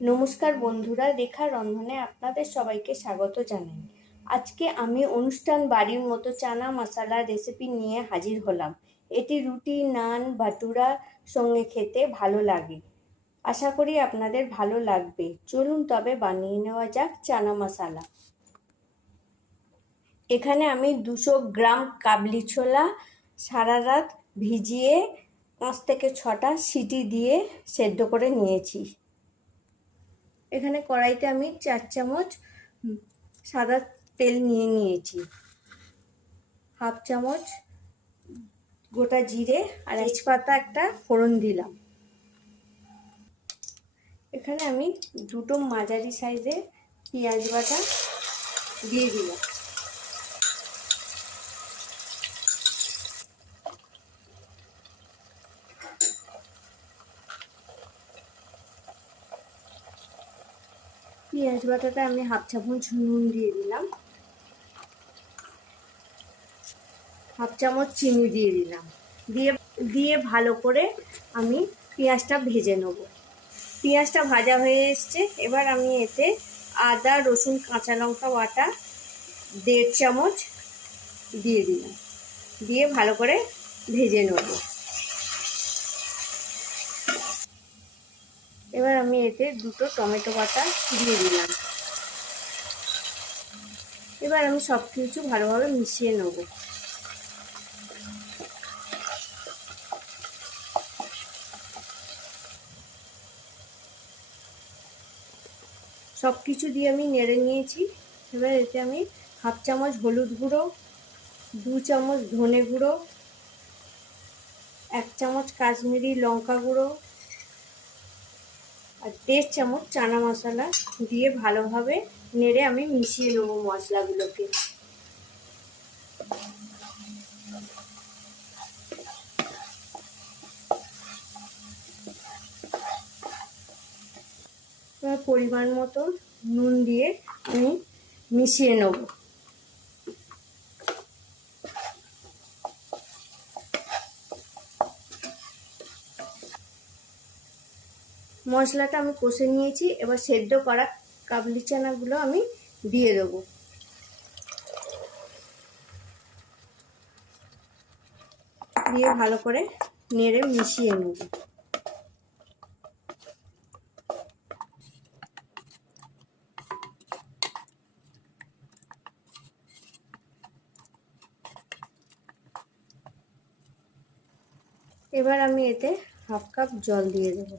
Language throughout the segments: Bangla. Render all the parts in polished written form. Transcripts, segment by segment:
নমস্কার বন্ধুরা, রেখা রন্ধনে আপনাদের সবাইকে স্বাগত জানাই। আজকে আমি অনুষ্ঠান বাড়ির মতো চানা মশলা রেসিপি নিয়ে হাজির হলাম। এটি রুটি, নান, ভাটুরা সঙ্গে খেতে ভালো লাগে। আশা করি আপনাদের ভালো লাগবে। চলুন তবে বানিয়ে নেওয়া যাক চানা মশলা। এখানে আমি 200 গ্রাম কাবলি ছোলা সারা রাত ভিজিয়ে 5 থেকে 6টা সিটি দিয়ে সেদ্ধ করে নিয়েছি। এখানে কড়াইতে আমি 4 চামচ সাদা তেল নিয়েছি, হাফ চামচ গোটা জিরে আর তেজপাতা একটা ফোড়ন দিলাম। এখানে আমি 2টো মাঝারি সাইজের পেঁয়াজ বাটা দিয়ে দিলাম। পেঁয়াজ বাটাটা আমি হাফ চামচ নুন দিয়ে দিলাম, হাফ চামচ চিনি দিয়ে দিলাম। দিয়ে ভালো করে আমি পেঁয়াজটা ভেজে নেব। পেঁয়াজটা ভাজা হয়ে এসছে। এবার আমি এতে আদা, রসুন, কাঁচা লঙ্কা বাটা 1.5 চামচ দিয়ে দিলাম, দিয়ে ভালো করে ভেজে নেব। এবার আমি এতে 2টো টমেটো বাটা দিয়ে দিলাম। এবার আমি সব কিছু ভালোভাবে মিশিয়ে নেব। সব কিছু দিয়ে আমি নেড়ে নিয়েছি। এবার এতে আমি হাফ চামচ হলুদ গুঁড়ো, 2 চামচ ধনে গুঁড়ো, 1 চামচ কাশ্মীরি লঙ্কা গুঁড়ো আর 1.5 চামচ চানা মশলা দিয়ে ভালোভাবে নেড়ে আমি মিশিয়ে নেব মশলাগুলোকে। এবার পরিমাণ মতো নুন দিয়ে আমি মিশিয়ে নেব। মশলাটা আমি কষে নিয়েছি। এবার সেদ্ধ করা কাবলি চানাগুলো আমি দিয়ে দেবো। দিয়ে ভালো করে নেড়ে মিশিয়ে নেব। এবার আমি এতে হাফ কাপ জল দিয়ে দেব।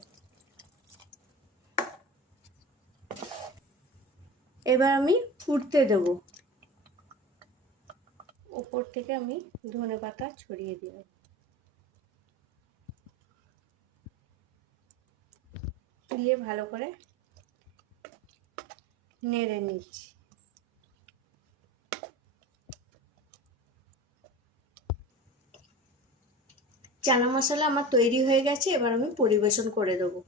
এবার আমি ফুটতে দেব। উপর থেকে আমি ধনেপাতা ছড়িয়ে দিলাম। দিয়ে ভালো করে নেড়ে নিচ্ছি। চানা মশলা আমার তৈরি হয়ে গেছে। এবার আমি পরিবেশন করে দেবো।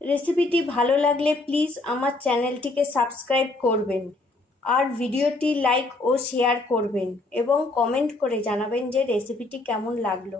রেসিপিটি ভালো লাগলে প্লিজ আমার চ্যানেলটিকে সাবস্ক্রাইব করবেন আর ভিডিওটি লাইক ও শেয়ার করবেন এবং কমেন্ট করে জানাবেন যে রেসিপিটি কেমন লাগলো।